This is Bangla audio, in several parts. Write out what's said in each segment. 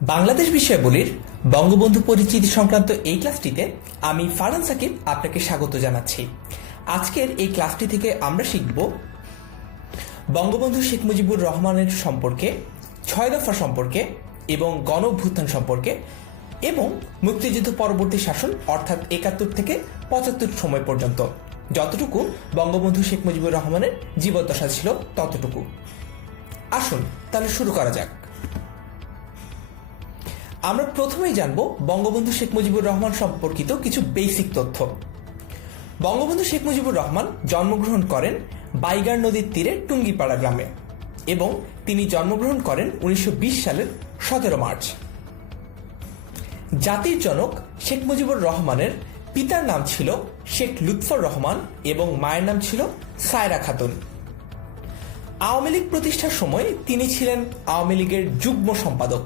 বাংলাদেশ বিষয়াবলীর বঙ্গবন্ধু পরিচিতি সংক্রান্ত এই ক্লাসটিতে আমি ফারহান সাকিব আপনাকে স্বাগত জানাচ্ছি। আজকের এই ক্লাসটি থেকে আমরা শিখব বঙ্গবন্ধু শেখ মুজিবুর রহমানের সম্পর্কে, ৬ দফা সম্পর্কে এবং গণ অভ্যুত্থান সম্পর্কে এবং মুক্তিযুদ্ধ পরবর্তী শাসন অর্থাৎ ৭১ থেকে ৭৫ সময় পর্যন্ত যতটুকু বঙ্গবন্ধু শেখ মুজিবুর রহমানের জীবদ্দশা ছিল ততটুকু। আসুন তাহলে শুরু করা যাক। আমরা প্রথমেই জানব বঙ্গবন্ধু শেখ মুজিবুর রহমান সম্পর্কিত কিছু বেসিক তথ্য। বঙ্গবন্ধু শেখ মুজিবুর রহমান জন্মগ্রহণ করেন বাইগার নদীর তীরে টুঙ্গিপাড়া গ্রামে এবং তিনি জন্মগ্রহণ করেন ১৯২০ সালের ১৭ মার্চ। জাতির জনক শেখ মুজিবুর রহমানের পিতার নাম ছিল শেখ লুৎফর রহমান এবং মায়ের নাম ছিল সায়রা খাতুন। আওয়ামী লীগ প্রতিষ্ঠার সময় তিনি ছিলেন আওয়ামী লীগের যুগ্ম সম্পাদক,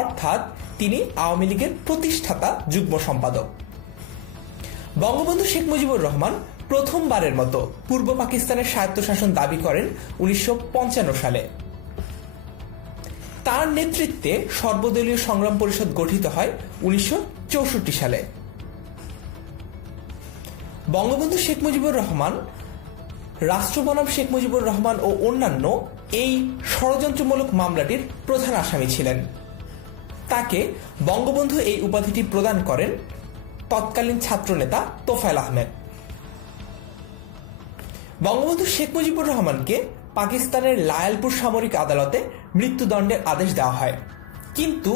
অর্থাৎ তিনি আওয়ামী লীগের প্রতিষ্ঠাতা যুগ্ম সম্পাদক। বঙ্গবন্ধু শেখ মুজিবুর রহমান প্রথমবারের মতো পূর্ব পাকিস্তানের স্বায়ত্তশাসন দাবি করেন ১৯৫৫ সালে। তার নেতৃত্বে সর্বদলীয় সংগ্রাম পরিষদ গঠিত হয় ১৯৬৪ সালে। বঙ্গবন্ধু শেখ মুজিবুর রহমান, রাষ্ট্র বনাম শেখ মুজিবুর রহমান ও অন্যান্য এই ষড়যন্ত্রমূলক মামলাটির প্রধান আসামি ছিলেন। তাকে বঙ্গবন্ধু এই উপাধিটি প্রদান করেন তৎকালীন ছাত্রনেতা তোফায়েল আহমেদ। বঙ্গবন্ধু শেখ মুজিবুর রহমানকে পাকিস্তানের লায়ালপুর সামরিক আদালতে মৃত্যুদণ্ডের আদেশ দেওয়া হয়, কিন্তু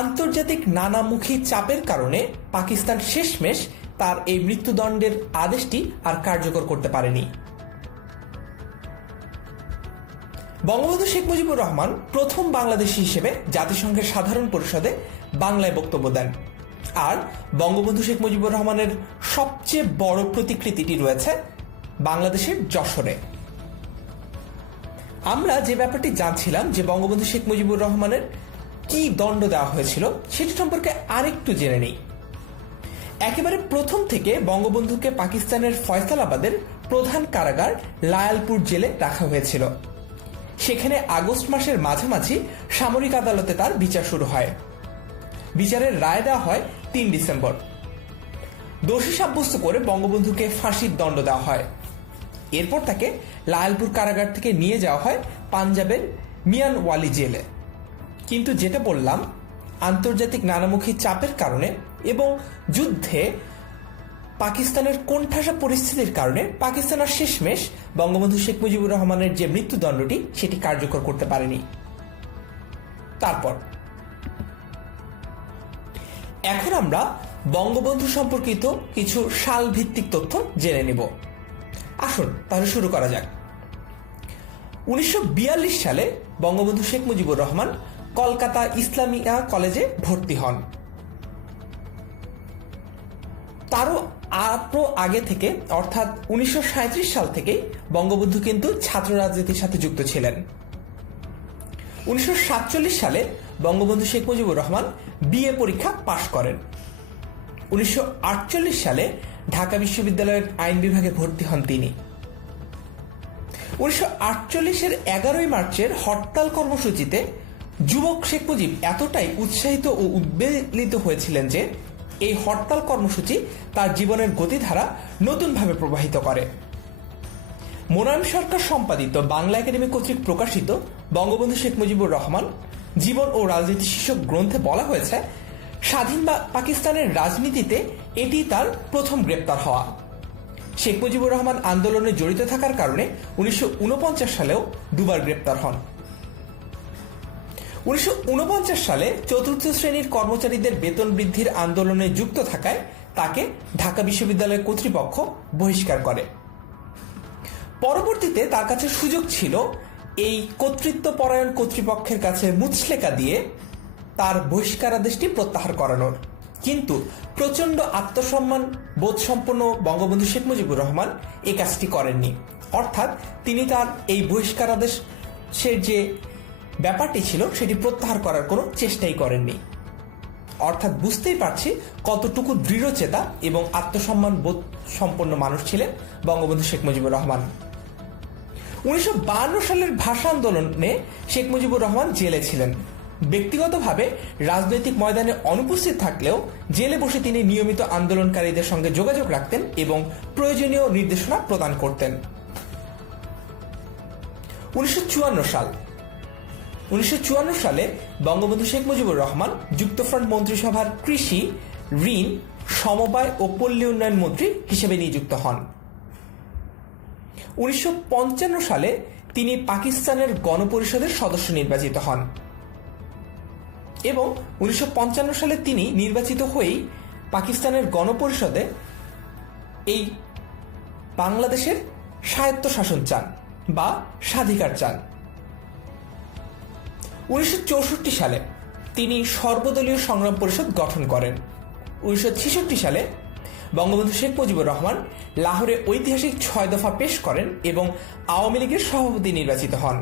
আন্তর্জাতিক নানামুখী চাপের কারণে পাকিস্তান শেষমেশ তার এই মৃত্যুদণ্ডের আদেশটি আর কার্যকর করতে পারেনি। বঙ্গবন্ধু শেখ মুজিবুর রহমান প্রথম বাংলাদেশী হিসেবে জাতিসংঘের সাধারণ পরিষদে বাংলায় বক্তব্য দেন। আর বঙ্গবন্ধু শেখ মুজিবুর রহমানের সবচেয়ে বড় প্রতিকৃতিটি রয়েছে বাংলাদেশের যশোরে। আমরা যে ব্যাপারটি জানছিলাম যে বঙ্গবন্ধু শেখ মুজিবুর রহমানের কি দণ্ড দেওয়া হয়েছিল সেটি সম্পর্কে আরেকটু জেনে নেই। একেবারে প্রথম থেকে বঙ্গবন্ধুকে পাকিস্তানের ফয়সালাবাদের প্রধান কারাগার লায়ালপুর জেলে রাখা হয়েছিল। সেখানে আগস্ট মাসের মাঝামাঝি সামরিক আদালতে তার বিচার শুরু হয়। বিচারের রায় দেওয়া হয় ৩ ডিসেম্বর। দোষী সাব্যস্ত করে বঙ্গবন্ধুকে ফাঁসির দণ্ড দেওয়া হয়। এরপর তাকে লায়ালপুর কারাগার থেকে নিয়ে যাওয়া হয় পাঞ্জাবের মিয়ানওয়ালি জেলে। কিন্তু যেটা বললাম, আন্তর্জাতিক নানামুখী চাপের কারণে এবং যুদ্ধে পাকিস্তানের কোণঠাসা পরিস্থিতির কারণে পাকিস্তান আর শেষমেশ বঙ্গবন্ধু শেখ মুজিবুর রহমানের যে মৃত্যুদণ্ডটি সেটি কার্যকর করতে পারেনি। তারপর এখন আমরা বঙ্গবন্ধু সম্পর্কিত কিছু সাল ভিত্তিক তথ্য জেনে নিব। আসুন তাহলে শুরু করা যাক। ১৯৪২ সালে বঙ্গবন্ধু শেখ মুজিবুর রহমান কলকাতা ইসলামিয়া কলেজে ভর্তি হন। তারও আগে থেকে অর্থাৎ ১৯৩৭ সাল থেকেই বঙ্গবন্ধু কিন্তু ছাত্র রাজনীতির সাথে যুক্ত ছিলেন। ১৯৪৭ সালে বঙ্গবন্ধু শেখ মুজিবুর রহমান বিএ পরীক্ষা পাশ করেন। ১৯৪৮ সালে ঢাকা বিশ্ববিদ্যালয়ের আইন বিভাগে ভর্তি হন তিনি। ১৯৪৮-এর ১১ মার্চের হরতাল কর্মসূচিতে যুবক শেখ মুজিব এতটাই উৎসাহিত ও উদ্বেলিত হয়েছিলেন যে এই হরতাল কর্মসূচি তার জীবনের গতিধারা নতুনভাবে প্রবাহিত করে। মোনায়েম সরকার সম্পাদিত বাংলা একাডেমি কর্তৃক প্রকাশিত বঙ্গবন্ধু শেখ মুজিবুর রহমান জীবন ও রাজনীতি শীর্ষক গ্রন্থে বলা হয়েছে, স্বাধীন পাকিস্তানের রাজনীতিতে এটি তার প্রথম গ্রেপ্তার হওয়া। শেখ মুজিবুর রহমান আন্দোলনে জড়িত থাকার কারণে ১৯৪৯ সালেও দুবার গ্রেপ্তার হন। ১৯৪৯ সালে চতুর্থ শ্রেণীর কর্মচারীদের বেতন বৃদ্ধির আন্দোলনে যুক্ত থাকায় তাকে ঢাকা বিশ্ববিদ্যালয় কর্তৃপক্ষ বহিষ্কার করে। পরবর্তীতে তার কাছে সুযোগ ছিল এই কর্তৃত্বপরায়ণ কর্তৃপক্ষের কাছে মুচলেকা দিয়ে তার বহিষ্কারাদেশটি প্রত্যাহার করানোর, কিন্তু প্রচণ্ড আত্মসম্মান বোধ সম্পন্ন বঙ্গবন্ধু শেখ মুজিবুর রহমান এই কাজটি করেননি। অর্থাৎ তিনি তার এই বহিষ্কারাদেশের যে ব্যাপারটি ছিল সেটি প্রত্যাহার করার কোনো চেষ্টাই করেননি। অর্থাৎ বুঝতেই পারছি কতটুকু দৃঢ়চেতা এবং আত্মসম্মান বোধ সম্পন্ন মানুষ ছিলেন বঙ্গবন্ধু শেখ মুজিবুর রহমান। ১৯৫২ সালের ভাষা আন্দোলনে শেখ মুজিবুর রহমান জেলে ছিলেন। ব্যক্তিগতভাবে রাজনৈতিক ময়দানে অনুপস্থিত থাকলেও জেলে বসে তিনি নিয়মিত আন্দোলনকারীদের সঙ্গে যোগাযোগ রাখতেন এবং প্রয়োজনীয় নির্দেশনা প্রদান করতেন। 1954 সালে বঙ্গবন্ধু শেখ মুজিবুর রহমান যুক্তফ্রন্ট মন্ত্রিসভার কৃষি, ঋণ, সমবায় ও পল্লী উন্নয়ন মন্ত্রী হিসেবে নিযুক্ত হন। 1955 সালে তিনি পাকিস্তানের গণপরিষদের সদস্য নির্বাচিত হন এবং 1955 সালে তিনি নির্বাচিত হয়েই পাকিস্তানের গণপরিষদে এই বাংলাদেশের স্বায়ত্তশাসন চান বা স্বাধিকার চান। 1964 সালে তিনি সর্বদলীয় সংগ্রাম পরিষদ গঠন করেন। 1966 সালে বঙ্গবন্ধু শেখ মুজিবুর রহমান লাহোরে ঐতিহাসিক 6 দফা পেশ করেন এবং আওয়ামী লীগের সভাপতি নির্বাচিত হন।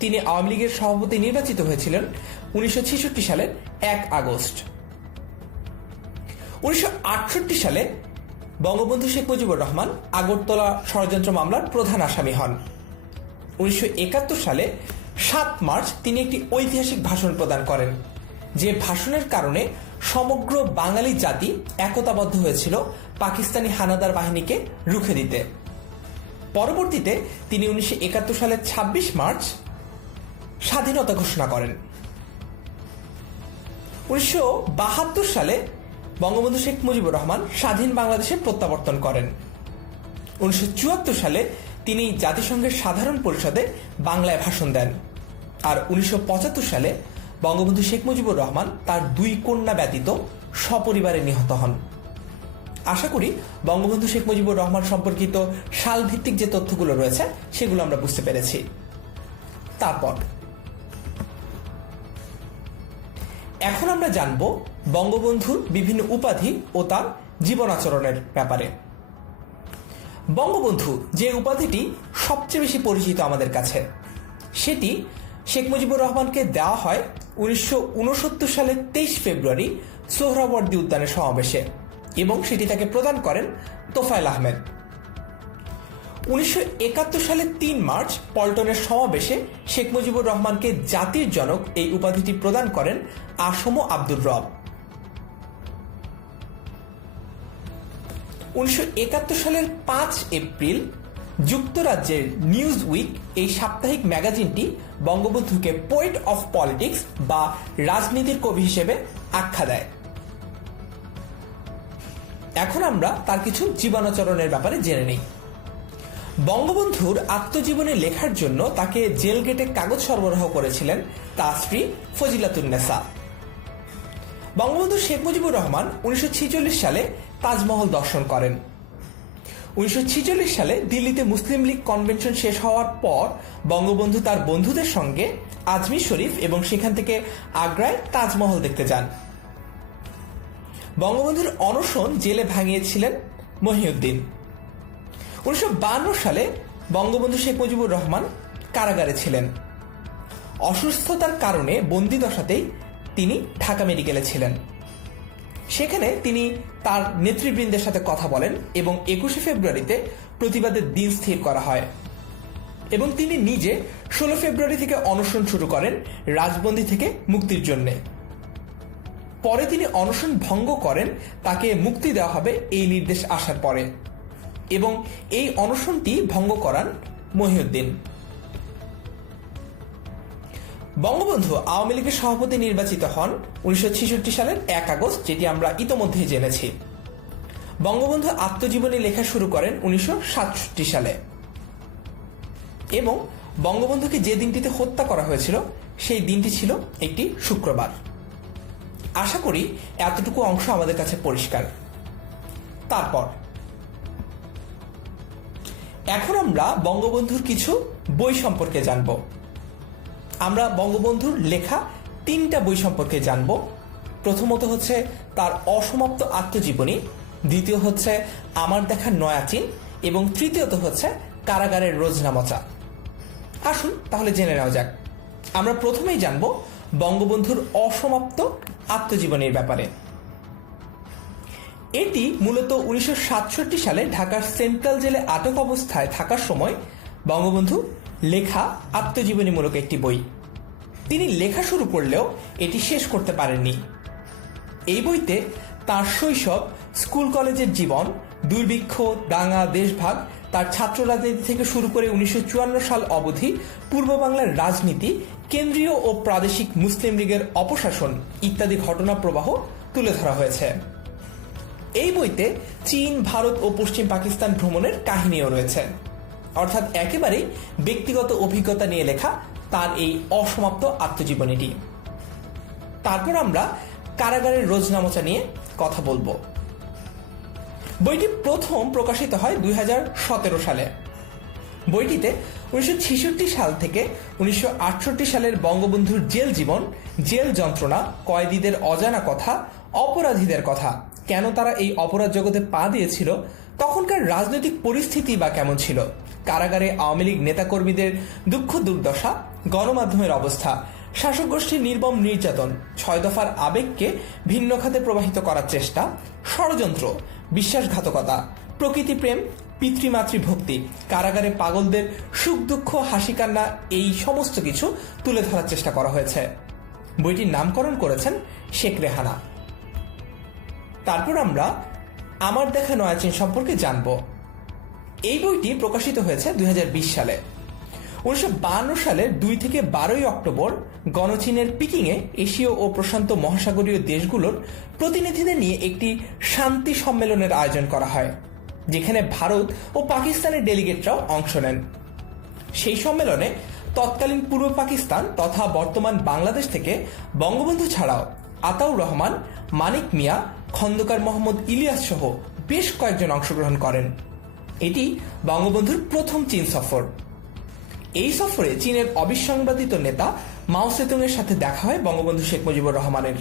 তিনি আওয়ামী লীগের সভাপতি নির্বাচিত হয়েছিলেন 1966 সালের 1 আগস্ট। 1968 সালে বঙ্গবন্ধু শেখ মুজিবুর রহমান আগরতলা ষড়যন্ত্র মামলার প্রধান আসামি হন। 1971 সালে 7 মার্চ তিনি একটি ঐতিহাসিক ভাষণ প্রদান করেন, যে ভাষণের কারণে সমগ্র বাঙালি জাতি একতাবদ্ধ হয়েছিল পাকিস্তানি হানাদার বাহিনীকে রুখে দিতে। পরবর্তীতে তিনি 1971 সালের 26 মার্চ স্বাধীনতা ঘোষণা করেন। 1972 সালে বঙ্গবন্ধু শেখ মুজিবুর রহমান স্বাধীন বাংলাদেশে প্রত্যাবর্তন করেন। 1974 সালে তিনি জাতিসংঘের সাধারণ পরিষদে বাংলায় ভাষণ দেন। আর 1975 সালে বঙ্গবন্ধু শেখ মুজিবুর রহমান তার 2 কন্যা ব্যতীত সপরিবারে নিহত হন। আশা করি বঙ্গবন্ধু শেখ মুজিবুর রহমান সম্পর্কিত সালভিত্তিক যে তথ্যগুলো রয়েছে সেগুলো আমরা বুঝতে পেরেছি। তারপর এখন আমরা জানব বঙ্গবন্ধুর বিভিন্ন উপাধি ও তার জীবনাচরণের ব্যাপারে। বঙ্গবন্ধু যে উপাধিটি সবচেয়ে বেশি পরিচিত আমাদের কাছে, সেটি শেখ মুজিবুর রহমানকে দেওয়া হয় 1969 সালের 23 ফেব্রুয়ারি সোহরাওয়ার্দী উদ্যানের সমাবেশে এবং সেটি তাকে প্রদান করেন তোফায়েল আহমেদ। 1971 সালের 3 মার্চ পল্টনের সমাবেশে শেখ মুজিবুর রহমানকে জাতির জনক এই উপাধিটি প্রদান করেন আসম আব্দুর রব। 1971 সালের 5 এপ্রিল যুক্তরাজ্যের নিউজ উইক এই সাপ্তাহিক ম্যাগাজিনটি বঙ্গবন্ধুকে পোয়েট অফ পলিটিক্স বা রাজনীতির কবি হিসেবে আখ্যা দেয়। এখন আমরা তার কিছু জীবনাচরণের ব্যাপারে জেনে নিই। বঙ্গবন্ধুর আত্মজীবনী লেখার জন্য তাকে জেল গেটে কাগজ সরবরাহ করেছিলেন তার স্ত্রী ফজিলাতুন্নেসা। বঙ্গবন্ধু শেখ মুজিবুর রহমান 1946 সালে তাজমহল দর্শন করেন। 1946 সালে দিল্লিতে মুসলিম লীগ কনভেনশন শেষ হওয়ার পর বঙ্গবন্ধু তার বন্ধুদের সঙ্গে আজমির শরীফ এবং সেখান থেকে আগ্রায় তাজমহল দেখতে যান। বঙ্গবন্ধুর অনশন জেলে ভাঙিয়েছিলেন মহিউদ্দিন। 1952 সালে বঙ্গবন্ধু শেখ মুজিবুর রহমান কারাগারে ছিলেন। অসুস্থতার কারণে বন্দিদশাতেই তিনি ঢাকা মেডিকেলে ছিলেন। সেখানে তিনি তার নেতৃবৃন্দের সাথে কথা বলেন এবং 21 ফেব্রুয়ারিতে প্রতিবাদের দিন স্থির করা হয় এবং তিনি নিজে 16 ফেব্রুয়ারি থেকে অনশন শুরু করেন রাজবন্দী থেকে মুক্তির জন্য। পরে তিনি অনশন ভঙ্গ করেন, তাকে মুক্তি দেওয়া হবে এই নির্দেশ আসার পরে, এবং এই অনশনটি ভঙ্গ করান মহিউদ্দিন। বঙ্গবন্ধু আওয়ামী লীগের সভাপতি নির্বাচিত হন 1966 সালের 1 আগস্ট, যেটি আমরা ইতোমধ্যেই জেনেছি। বঙ্গবন্ধু আত্মজীবনী লেখা শুরু করেন 1967 সালে এবং বঙ্গবন্ধুকে যে দিনটিতে হত্যা করা হয়েছিল সেই দিনটি ছিল একটি শুক্রবার। আশা করি এতটুকু অংশ আমাদের কাছে পরিষ্কার। তারপর এখন আমরা বঙ্গবন্ধুর কিছু বই সম্পর্কে জানব। আমরা বঙ্গবন্ধুর লেখা 3টা বই সম্পর্কে জানব। প্রথমত হচ্ছে তার অসমাপ্ত আত্মজীবনী, দ্বিতীয় হচ্ছে আমার দেখা নয়াচিন এবং তৃতীয়ত হচ্ছে কারাগারের রোজনামচা। আসুন তাহলে জেনে নেওয়া যাক। আমরা প্রথমেই জানব বঙ্গবন্ধুর অসমাপ্ত আত্মজীবনীর ব্যাপারে। এটি মূলত 1967 সালে ঢাকার সেন্ট্রাল জেলে আটক অবস্থায় থাকার সময় বঙ্গবন্ধু লেখা আত্মজীবনীমূলক একটি বই। তিনি লেখা শুরু করলেও এটি শেষ করতে পারেননি। এই বইতে তার শৈশব, স্কুল কলেজের জীবন, দুর্ভিক্ষ, দাঙ্গা, দেশভাগ, তার ছাত্র রাজনীতি থেকে শুরু করে 1954 সাল অবধি পূর্ব বাংলার রাজনীতি, কেন্দ্রীয় ও প্রাদেশিক মুসলিম লীগের অপশাসন ইত্যাদি ঘটনা প্রবাহ তুলে ধরা হয়েছে। এই বইতে চীন, ভারত ও পশ্চিম পাকিস্তান ভ্রমণের কাহিনীও রয়েছে। অর্থাৎ একেবারেই ব্যক্তিগত অভিজ্ঞতা নিয়ে লেখা তার এই অসমাপ্ত আত্মজীবনীটি। তারপর আমরা কারাগারের রোজনামচা নিয়ে কথা বলবো। বইটি প্রথম প্রকাশিত হয় 2017 সালে। বইটিতে 1966 সাল থেকে 1968 সালের বঙ্গবন্ধুর জেল জীবন, জেল যন্ত্রণা, কয়েদিদের অজানা কথা, অপরাধীদের কথা, কেন তারা এই অপরাধ জগতে পা দিয়েছিল, তখনকার রাজনৈতিক পরিস্থিতি বা কেমন ছিল, কারাগারে আওয়ামী লীগ নেতাকর্মীদের দুঃখ দুর্দশা, গণমাধ্যমের অবস্থা, শাসক গোষ্ঠীর নির্মম নির্যাতন, 6 দফার আবেগকে ভিন্ন খাতে প্রবাহিত করার চেষ্টা, ষড়যন্ত্র, বিশ্বাসঘাতকতা, প্রকৃতি প্রেম, পিতৃমাতৃ ভক্তি, কারাগারে পাগলদের সুখ দুঃখ, হাসি কান্না, এই সমস্ত কিছু তুলে ধরার চেষ্টা করা হয়েছে। বইটির নামকরণ করেছেন শেখ রেহানা। তারপর আমরা আমার দেখা নয়া চীন সম্পর্কে জানব। এই বইটি প্রকাশিত হয়েছে 2020 সালে। 1952 সালের 2 থেকে 12 অক্টোবর গণচীনের পিকিংয়ে এশীয় ও প্রশান্ত মহাসাগরীয় দেশগুলোর প্রতিনিধিদের নিয়ে একটি শান্তি সম্মেলনের আয়োজন করা হয়, যেখানে ভারত ও পাকিস্তানের ডেলিগেটরাও অংশ নেন। সেই সম্মেলনে তৎকালীন পূর্ব পাকিস্তান তথা বর্তমান বাংলাদেশ থেকে বঙ্গবন্ধু ছাড়াও আতাউর রহমান, মানিক মিয়া, খন্দকার মোহাম্মদ ইলিয়াস সহ বেশ কয়েকজন অংশগ্রহণ করেন। এটি বঙ্গবন্ধুর প্রথম চীন সফর। এই সফরে চীনের অবিসংবাদিত নেতা মাও সেতুংয়ের সাথে দেখা হয় বঙ্গবন্ধু শেখ মুজিবুর রহমানের।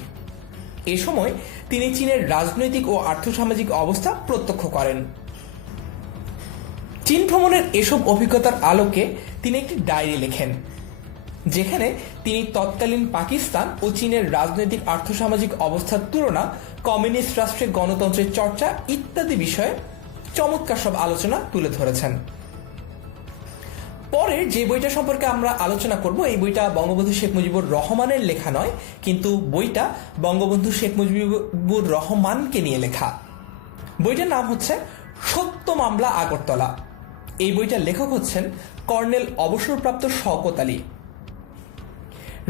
এ সময় তিনি চীনের রাজনৈতিক ও আর্থসামাজিক অবস্থা প্রত্যক্ষ করেন। চীন ভ্রমণের এসব অভিজ্ঞতার আলোকে তিনি একটি ডায়েরি লেখেন, যেখানে তিনি তৎকালীন পাকিস্তান ও চীনের রাজনৈতিক আর্থসামাজিক অবস্থার তুলনা, কমিউনিস্ট রাষ্ট্রে গণতন্ত্রের চর্চা ইত্যাদি বিষয়ে চমৎকার সব আলোচনা তুলে ধরেছেন। পরের যে বইটা সম্পর্কে আমরা আলোচনা করব, এই বইটা বঙ্গবন্ধু শেখ মুজিবুর রহমানের লেখা নয়, কিন্তু বইটা বঙ্গবন্ধু শেখ মুজিবুর রহমানকে নিয়ে লেখা। বইটার নাম হচ্ছে সত্য মামলা আগরতলা। এই বইটার লেখক হচ্ছেন কর্নেল অবসরপ্রাপ্ত শওকত আলী।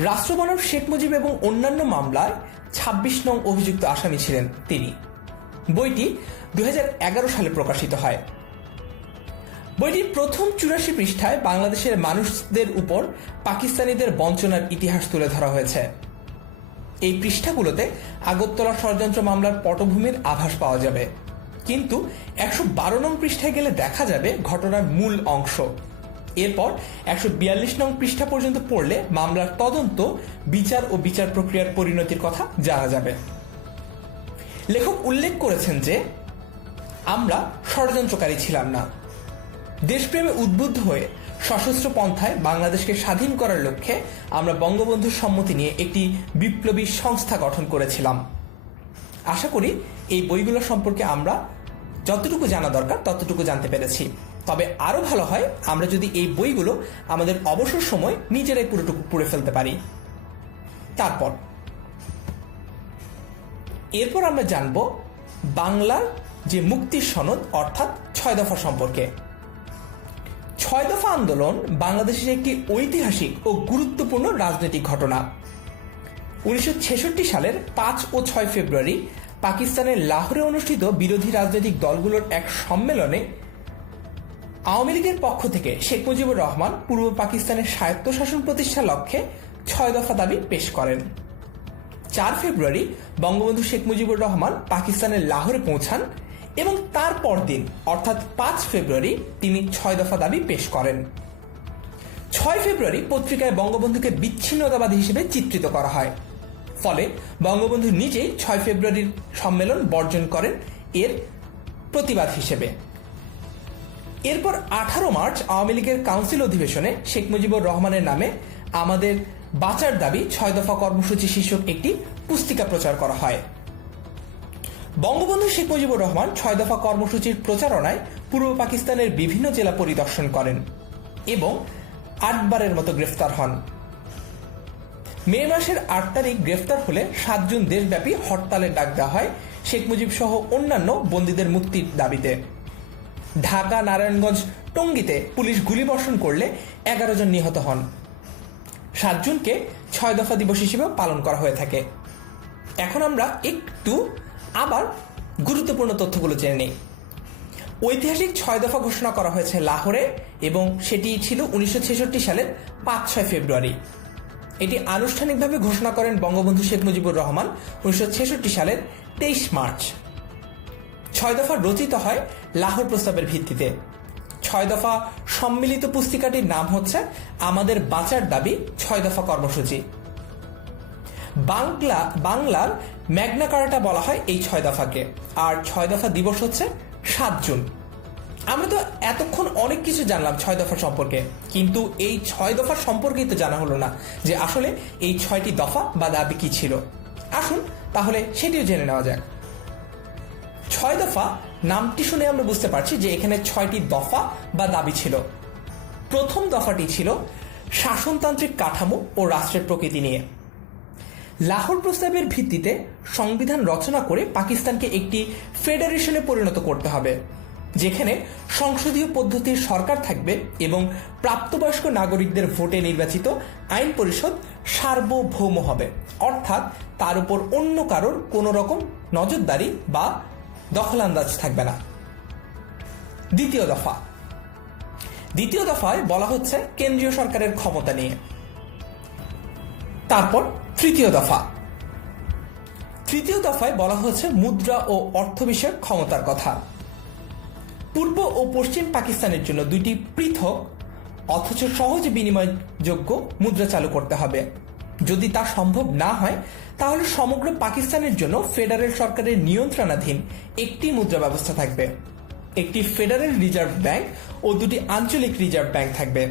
রাষ্ট্রমানব শেখ মুজিব এবং অন্যান্য মামলায় 26 নং অভিযুক্ত আসামি ছিলেন তিনি। বইটি 2011 সালে প্রকাশিত হয়। বইটির প্রথম 84 পৃষ্ঠায় বাংলাদেশের মানুষদের উপর পাকিস্তানিদের বঞ্চনার ইতিহাস তুলে ধরা হয়েছে। এই পৃষ্ঠাগুলোতে আগরতলা ষড়যন্ত্র মামলার পটভূমির আভাস পাওয়া যাবে, কিন্তু 112 নং পৃষ্ঠায় গেলে দেখা যাবে ঘটনার মূল অংশ। এরপর 142 নং পৃষ্ঠা পর্যন্ত পড়লে মামলার তদন্ত, বিচার ও বিচার প্রক্রিয়ার পরিণতির কথা জানা যাবে। লেখক উল্লেখ করেছেন যে আমরা ষড়যন্ত্রকারী ছিলাম না। দেশপ্রেমে উদ্বুদ্ধ হয়ে সশস্ত্র পন্থায় বাংলাদেশকে স্বাধীন করার লক্ষ্যে আমরা বঙ্গবন্ধুর সম্মতি নিয়ে একটি বিপ্লবী সংস্থা গঠন করেছিলাম। আশা করি এই বইগুলো সম্পর্কে আমরা যতটুকু জানা দরকার ততটুকু জানতে পেরেছি। তবে আরো ভালো হয় আমরা যদি এই বইগুলো আমাদের অবসর সময় নিজেরাই পুরোটুকু পড়ে ফেলতে পারি। এরপর আমরা জানব বাংলার যে মুক্তির সনদ অর্থাৎ 6 দফা সম্পর্কে। 6 দফা আন্দোলন বাংলাদেশের একটি ঐতিহাসিক ও গুরুত্বপূর্ণ রাজনৈতিক ঘটনা। 1966 সালের 5 ও 6 ফেব্রুয়ারি পাকিস্তানের লাহোরে অনুষ্ঠিত বিরোধী রাজনৈতিক দলগুলোর এক সম্মেলনে আওয়ামী লীগের পক্ষ থেকে শেখ মুজিবুর রহমান পূর্ব পাকিস্তানের স্বায়ত্তশাসন প্রতিষ্ঠার লক্ষ্যে 6 দফা দাবি পেশ করেন। 4 ফেব্রুয়ারি বঙ্গবন্ধু শেখ মুজিবুর রহমান পাকিস্তানের লাহোরে পৌঁছান এবং তারপর দিন অর্থাৎ 5 ফেব্রুয়ারি তিনি 6 দফা দাবি পেশ করেন। 6 ফেব্রুয়ারি পত্রিকায় বঙ্গবন্ধুকে বিচ্ছিন্নতাবাদী হিসেবে চিত্রিত করা হয়। ফলে বঙ্গবন্ধু নিজেই 6 ফেব্রুয়ারির সম্মেলন বর্জন করেন এর প্রতিবাদ হিসেবে। এরপর 18 মার্চ আওয়ামী লীগের কাউন্সিল অধিবেশনে শেখ মুজিবুর রহমানের নামে আমাদের বাঁচার দাবি 6 দফা কর্মসূচি শীর্ষক একটি পুস্তিকা প্রচার করা হয়। বঙ্গবন্ধু শেখ মুজিবুর রহমান 6 দফা কর্মসূচির প্রচারণায় পূর্ব পাকিস্তানের বিভিন্ন জেলা পরিদর্শন করেন এবং 8 বারের মতো গ্রেফতার হন। মে মাসের 8 তারিখ গ্রেফতার হলে 7 জুন দেশব্যাপী হরতালের ডাক দেওয়া হয় শেখ মুজিব সহ অন্যান্য বন্দীদের মুক্তির দাবিতে। ঢাকা, নারায়ণগঞ্জ, টঙ্গীতে পুলিশ গুলিবর্ষণ করলে 11 জন নিহত হন। 7 জুনকে 6 দফা দিবস হিসেবে পালন করা হয়ে থাকে। এখন আমরা একটু আবার গুরুত্বপূর্ণ তথ্যগুলো জেনে নিই। ঐতিহাসিক 6 দফা ঘোষণা করা হয়েছে লাহোরে এবং সেটি ছিল 1966 সালের 5-6 ফেব্রুয়ারি। এটি আনুষ্ঠানিকভাবে ঘোষণা করেন বঙ্গবন্ধু শেখ মুজিবুর রহমান 1966 সালের 23 মার্চ। 6 দফা রচিত হয় লাহোর প্রস্তাবের ভিত্তিতে। 6 দফা সম্মিলিত পুস্তিকাটির নাম হচ্ছে আমাদের বাঁচার দাবি 6 দফা কর্মসূচি। বাংলার ম্যাগনা কার্টা বলা হয় এই 6 দফাকে। আর 6 দফা দিবস হচ্ছে 7 জুন। আমরা তো এতক্ষণ অনেক কিছু জানলাম 6 দফা সম্পর্কে, কিন্তু এই 6 দফা সম্পর্কেই তো জানা হলো না যে আসলে এই 6টি দফা বা দাবি কি ছিল। আসুন তাহলে সেটিও জেনে নেওয়া যাক। 6 দফা নামটি শুনে আমরা বুঝতে পারছি যে এখানে 6টি দফা বা দাবি ছিল। প্রথম দফাটি ছিল শাসনতান্ত্রিক কাঠামো ও রাষ্ট্রের প্রকৃতি নিয়ে। লাহোর প্রস্তাবের ভিত্তিতে সংবিধান রচনা করে পাকিস্তানকে একটি ফেডারেশনে পরিণত করতে হবে, যেখানে সংসদীয় পদ্ধতির সরকার থাকবে এবং প্রাপ্তবয়স্ক নাগরিকদের ভোটে নির্বাচিত আইন পরিষদ সার্বভৌম হবে, অর্থাৎ তার উপর অন্য কারোর কোনো রকম নজরদারি বা দখলান্দাজ থাকবে না। দ্বিতীয় দফায় বলা হচ্ছে কেন্দ্রীয় সরকারের ক্ষমতা নিয়ে। তারপর তৃতীয় দফায় বলা হচ্ছে মুদ্রা ও অর্থ বিষয়ক ক্ষমতার কথা। পূর্ব ও পশ্চিম পাকিস্তানের জন্য 2টি পৃথক অথচ সহজে বিনিময়যোগ্য মুদ্রা চালু করতে হবে। যদি তা সম্ভব না হয় তাহলে সমগ্র পাকিস্তানের জন্য ফেডারেল সরকারের নিয়ন্ত্রণাধীন একটি মুদ্রা ব্যবস্থা থাকবে। একটি ফেডারেল রিজার্ভ ব্যাংক ও 2টি আঞ্চলিক রিজার্ভ ব্যাংক থাকবে।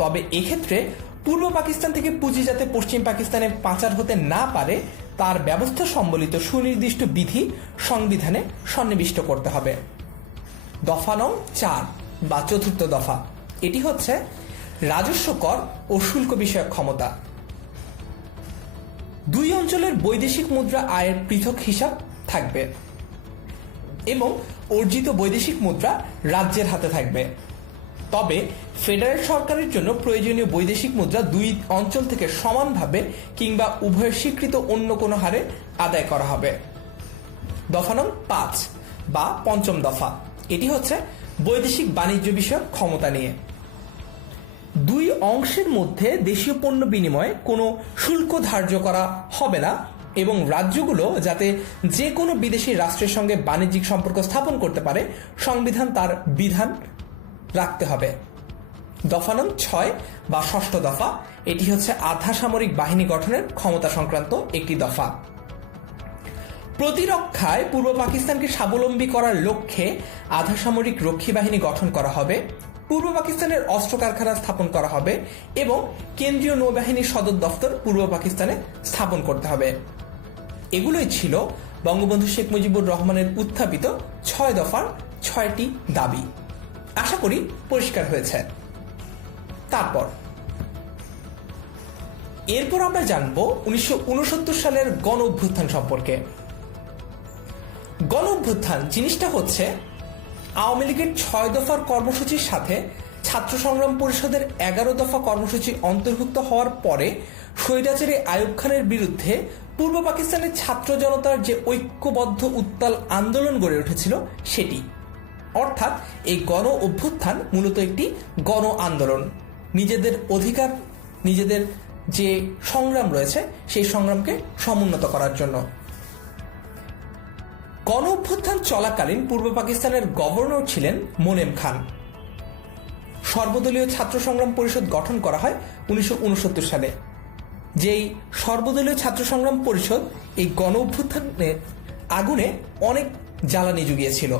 তবে এক্ষেত্রে পূর্ব পাকিস্তান থেকে পুঁজি যাতে পশ্চিম পাকিস্তানে পাচার হতে না পারে তার ব্যবস্থা সম্বলিত সুনির্দিষ্ট বিধি সংবিধানে সন্নিবিষ্ট করতে হবে। দফা নং 4 বা চতুর্থ দফা, এটি হচ্ছে রাজস্ব কর ও শুল্ক বিষয়ক ক্ষমতা। 2 অঞ্চলের বৈদেশিক মুদ্রা আয়ের পৃথক হিসাব থাকবে এবং অর্জিত বৈদেশিক মুদ্রা রাজ্যের হাতে থাকবে। তবে ফেডারেল সরকারের জন্য প্রয়োজনীয় বৈদেশিক মুদ্রা 2 অঞ্চল থেকে সমানভাবে কিংবা উভয়ের স্বীকৃত অন্য কোনো হারে আদায় করা হবে। দফা নং 5 বা পঞ্চম দফা, এটি হচ্ছে বৈদেশিক বাণিজ্য বিষয়ক ক্ষমতা নিয়ে। 2 অংশের মধ্যে দেশীয় পণ্য বিনিময়ে কোনো শুল্ক ধার্য করা হবে না এবং রাজ্যগুলো যাতে যে কোনো বিদেশি রাষ্ট্রের সঙ্গে বাণিজ্যিক সম্পর্ক স্থাপন করতে পারে সংবিধান তার বিধান রাখতে হবে। দফা নং 6 বা ষষ্ঠ দফা, এটি হচ্ছে আধা সামরিক বাহিনী গঠনের ক্ষমতা সংক্রান্ত একটি দফা। প্রতিরক্ষায় পূর্ব পাকিস্তানকে স্বাবলম্বী করার লক্ষ্যে আধা সামরিক রক্ষী বাহিনী গঠন করা হবে। পূর্ব পাকিস্তানের অস্ত্র কারখানা স্থাপন করা হবে এবং কেন্দ্রীয় নৌবাহিনীর সদর দফতর পূর্ব পাকিস্তানে স্থাপন করতে হবে। এগুলোই ছিল বঙ্গবন্ধু শেখ মুজিবুর রহমানের উত্থাপিত 6 দফার 6টি দাবি। আশা করি পরিষ্কার হয়েছে। এরপর আমরা জানব 1969 সালের গণ অভ্যুত্থান সম্পর্কে। গণ অভ্যুত্থান জিনিসটা হচ্ছে আওয়ামী লীগের 6 দফার কর্মসূচির সাথে ছাত্র সংগ্রাম পরিষদের 11 দফা কর্মসূচি অন্তর্ভুক্ত হওয়ার পরে স্বৈরাচারী আইয়ুব খানের বিরুদ্ধে পূর্ব পাকিস্তানের ছাত্র জনতার যে ঐক্যবদ্ধ উত্তাল আন্দোলন গড়ে উঠেছিল সেটি, অর্থাৎ এই গণ অভ্যুত্থান মূলত একটি গণ আন্দোলন। নিজেদের অধিকার, নিজেদের যে সংগ্রাম রয়েছে সেই সংগ্রামকে সমুন্নত করার জন্য। গণ অভ্যুত্থান চলাকালীন পূর্ব পাকিস্তানের গভর্নর ছিলেন মোনেম খান। সর্বদলীয় ছাত্র সংগ্রাম পরিষদ গঠন করা হয় 1969 সালে। যেই সর্বদলীয় ছাত্র সংগ্রাম পরিষদ এই গণ অভ্যুত্থানের আগুনে অনেক জ্বালানি জুগিয়েছিল।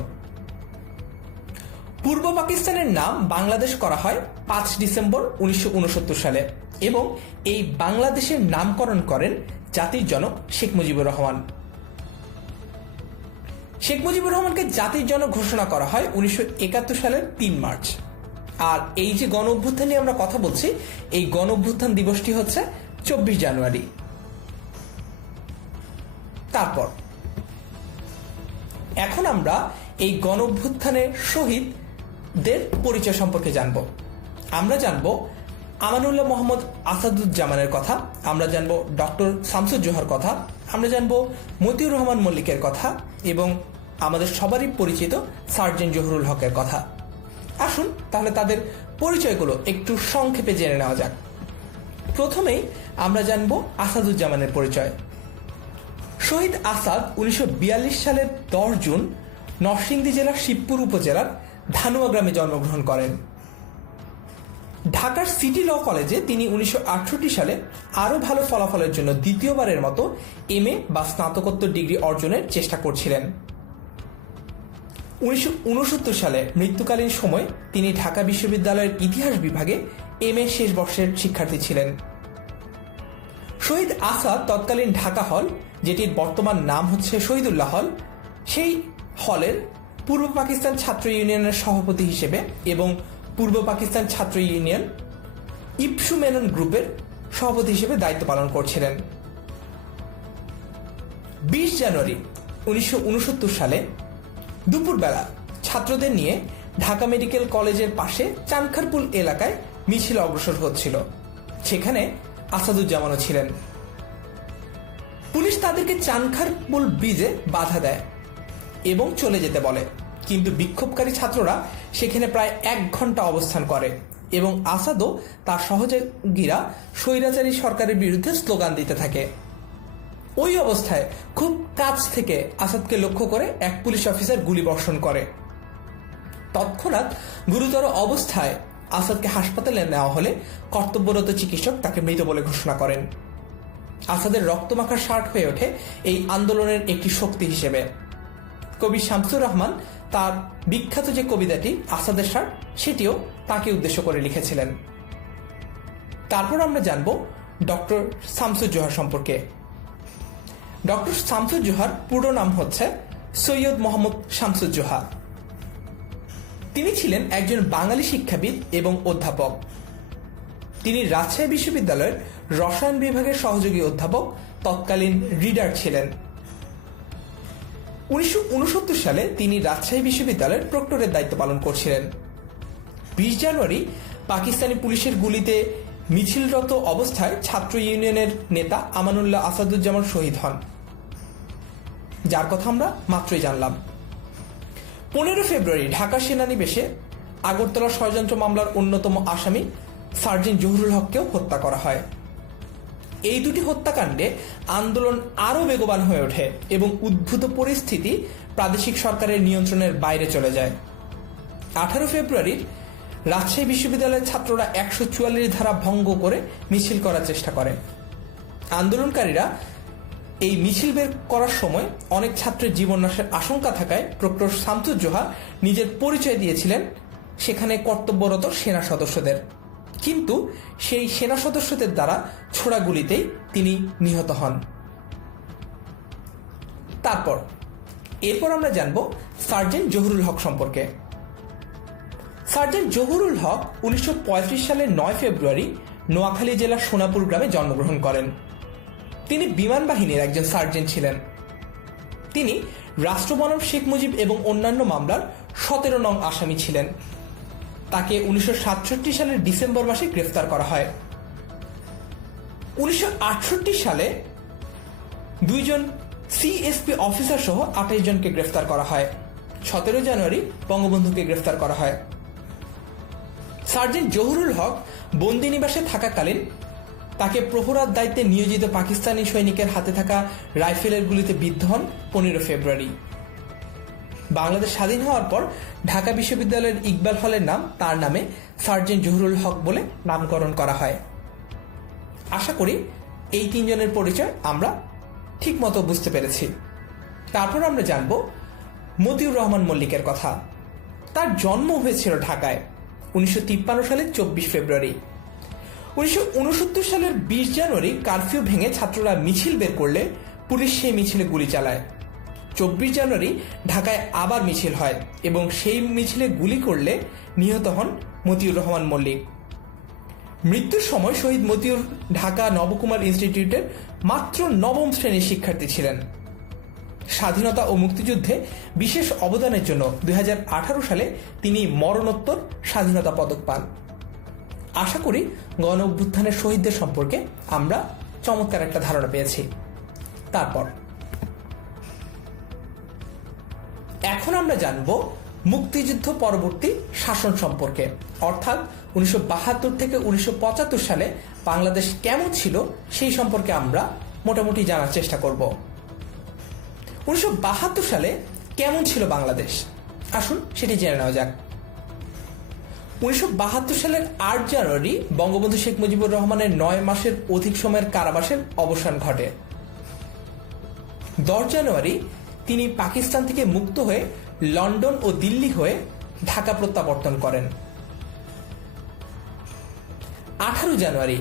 পূর্ব পাকিস্তানের নাম বাংলাদেশ করা হয় 5 ডিসেম্বর 1969 সালে এবং এই বাংলাদেশের নামকরণ করেন জাতির জনক শেখ মুজিবুর রহমান। শেখ মুজিবুর রহমানকে জাতির জনক ঘোষণা করা হয় 1971 সালের 3 মার্চ। আর এই যে গণ অভ্যুত্থান নিয়ে আমরা কথা বলছি, এই গণ অভ্যুত্থান দিবসটি হচ্ছে 24 জানুয়ারি। তারপর এখন আমরা এই গণঅভ্যুত্থানের শহীদদের পরিচয় সম্পর্কে জানব। আমরা জানব আমানুল্লাহ মোহাম্মদ আসাদুজ্জামানের কথা, আমরা জানব ডক্টর শামসুজ্জোহার কথা, আমরা জানব মতিউর রহমান মল্লিকের কথা এবং আমাদের সবারই পরিচিত সার্জেন্ট জহুরুল হকের কথা। আসুন তাহলে তাদের পরিচয়গুলো একটু সংক্ষেপে জেনে নেওয়া যাক। প্রথমেই আমরা জানব আসাদুজ্জামানের পরিচয়। শহীদ আসাদ 1942 সালের 10 জুন নরসিংদী জেলার শিবপুর উপজেলার ধানুয়া গ্রামে জন্মগ্রহণ করেন। ঢাকার সিটি ল কলেজে তিনি 1968 সালে আরও ভালো ফলাফলের জন্য দ্বিতীয়বারের মতো MA বা স্নাতকোত্তর ডিগ্রি অর্জনের চেষ্টা করছিলেন। 1969 সালে মৃত্যুকালীন সময় তিনি ঢাকা বিশ্ববিদ্যালয়ের ইতিহাস বিভাগে MA শেষ বর্ষের শিক্ষার্থী ছিলেন। শহীদ আসাদ তৎকালীন ঢাকা হল, যেটির বর্তমান নাম হচ্ছে শহীদুল্লাহ হল, সেই হলের পূর্ব পাকিস্তান ছাত্র ইউনিয়নের সভাপতি হিসেবে এবং পূর্ব পাকিস্তান ছাত্র ইউনিয়ন ইপসু মেনন গ্রুপের সভাপতি হিসেবে দায়িত্ব পালন করছিলেন। 20 জানুয়ারি 1969 সালে দুপুরবেলা ছাত্রদের নিয়ে ঢাকা মেডিকেল কলেজের পাশে চানখারপুল এলাকায় মিছিল অগ্রসর হচ্ছিল। সেখানে আসাদুজ্জামানও ছিলেন। পুলিশ তাদেরকে চানখারপুল ব্রিজে বাধা দেয় এবং চলে যেতে বলে, কিন্তু বিক্ষোভকারী ছাত্ররা সেখানে প্রায় 1 ঘন্টা অবস্থান করে এবং আসাদও তার সহযোগীরা স্বৈরাচারী সরকারের বিরুদ্ধে স্লোগান দিতে থাকে। ওই অবস্থায় খুব কাছ থেকে আসাদকে লক্ষ্য করে এক পুলিশ অফিসার গুলিবর্ষণ করে। তৎক্ষণাৎ গুরুতর অবস্থায় আসাদকে হাসপাতালে নেওয়া হলে কর্তব্যরত চিকিৎসক তাকে মৃত বলে ঘোষণা করেন। আসাদের রক্তমাখা শার্ট হয়ে ওঠে এই আন্দোলনের একটি শক্তি হিসেবে। কবি শামসুর রহমান তার বিখ্যাত যে কবিতাটি আসাদের শার্ট, সেটিও তাকে উদ্দেশ্য করে লিখেছিলেন। তারপর আমরা জানব ডক্টর শামসুজ্জোহার সম্পর্কে। ডক্টর শামসুজ্জোহার পুরো নাম হচ্ছে সৈয়দ মোহাম্মদ শামসুজ্জোহা। তিনি ছিলেন একজন বাঙালি শিক্ষাবিদ এবং অধ্যাপক। তিনি রাজশাহী বিশ্ববিদ্যালয়ের রসায়ন বিভাগের সহযোগী অধ্যাপক, তৎকালীন রিডার ছিলেন। 1969 সালে তিনি রাজশাহী বিশ্ববিদ্যালয়ের প্রক্টরের দায়িত্ব পালন করছিলেন। 20 জানুয়ারি পাকিস্তানি পুলিশের গুলিতে মিছিলরত অবস্থায় ছাত্র ইউনিয়নের নেতা আমানুল্লাহ আসাদুজ্জামান শহীদ হন, যার কথা আমরা মাত্রই জানলাম। 15 ফেব্রুয়ারি ঢাকা সেনানিবাসে আগরতলা ষড়যন্ত্র মামলার অন্যতম আসামি সার্জেন্ট জহুরুল হককেও হত্যা করা হয়। এই দুটি হত্যাকাণ্ডে আন্দোলন আরও বেগবান হয়ে ওঠে এবং উদ্ভূত পরিস্থিতি প্রাদেশিক সরকারের নিয়ন্ত্রণের বাইরে চলে যায়। 18 ফেব্রুয়ারির রাজশাহী বিশ্ববিদ্যালয়ের ছাত্ররা 144 ধারা ভঙ্গ করে মিছিল করার চেষ্টা করে। আন্দোলনকারীরা এই মিছিল বের করার সময় অনেক ছাত্রের জীবননাশের আশঙ্কা থাকায় প্রক্টর শামসুজ্জোহা নিজের পরিচয় দিয়েছিলেন সেখানে কর্তব্যরত সেনা সদস্যদের, কিন্তু সেই সেনা সদস্যদের দ্বারা ছোড়া গুলিতেই তিনি নিহত হন। এরপর আমরা জানব সার্জেন্ট জহুরুল হক সম্পর্কে। সার্জেন্ট জহুরুল হক 1935 সালের 9 ফেব্রুয়ারি নোয়াখালী জেলার সোনাপুর গ্রামে জন্মগ্রহণ করেন। তিনি বিমান বাহিনীর একজন সার্জেন্ট ছিলেন। তিনি রাষ্ট্রবনাম শেখ মুজিব এবং অন্যান্য মামলার 17 নং আসামি ছিলেন। তাকে 1967 সালের ডিসেম্বর মাসে গ্রেফতার করা হয়। 1968 সালে 2 জন CSP অফিসার সহ 28 জনকে গ্রেফতার করা হয়। 17 জানুয়ারি বঙ্গবন্ধুকে গ্রেফতার করা হয়। সার্জেন্ট জহুরুল হক বন্দিনিবাসে থাকাকালীন তাকে প্রহরার দায়িত্বে নিয়োজিত পাকিস্তানি সৈনিকের হাতে থাকা রাইফেলের গুলিতে বিদ্ধ হন 15 ফেব্রুয়ারি। বাংলাদেশ স্বাধীন হওয়ার পর ঢাকা বিশ্ববিদ্যালয়ের ইকবাল হলের নাম তার নামে সার্জেন্ট জহুরুল হক বলে নামকরণ করা হয়। আশা করি এই 3 জনের পরিচয় আমরা ঠিকমতো বুঝতে পেরেছি। তারপর আমরা জানব মতিউর রহমান মল্লিকের কথা। তার জন্ম হয়েছিল ঢাকায় 1953 সালের 24 ফেব্রুয়ারি। 1969 সালের 20 জানুয়ারি কারফিউ ভেঙে ছাত্ররা মিছিল বের করলে পুলিশ সেই মিছিলে গুলি চালায়। 24 জানুয়ারি ঢাকায় আবার মিছিল হয় এবং সেই মিছিলে গুলি করলে নিহত হন মতিউর রহমান মল্লিক। মৃত্যুর সময় শহীদ মতিউর ঢাকা নবকুমার ইনস্টিটিউটের মাত্র নবম শ্রেণীর শিক্ষার্থী ছিলেন। স্বাধীনতা ও মুক্তিযুদ্ধে বিশেষ অবদানের জন্য 2018 সালে তিনি মরণোত্তর স্বাধীনতা পদক পান। আশা করি গণ অভ্যুত্থানের শহীদদের সম্পর্কে আমরা চমৎকার একটা ধারণা পেয়েছি। তারপর এখন আমরা জানব মুক্তিযুদ্ধ পরবর্তী শাসন সম্পর্কে, অর্থাৎ 1972 থেকে 1975 সালে বাংলাদেশ কেমন ছিল সেই সম্পর্কে আমরা মোটামুটি জানার চেষ্টা করব। 1972 সালে কেমন ছিল বাংলাদেশ, আসুন সেটি জেনে নেওয়া যাক। 1972 সালের 8 জানুয়ারি বঙ্গবন্ধু শেখ মুজিবুর রহমানের 9 মাসের অধিক সময়ের কারাবাসের অবসান ঘটে। 10 জানুয়ারি তিনি পাকিস্তান থেকে মুক্ত হয়ে লন্ডন ও দিল্লি হয়ে ঢাকা প্রত্যাবর্তন করেন। 18 জানুয়ারি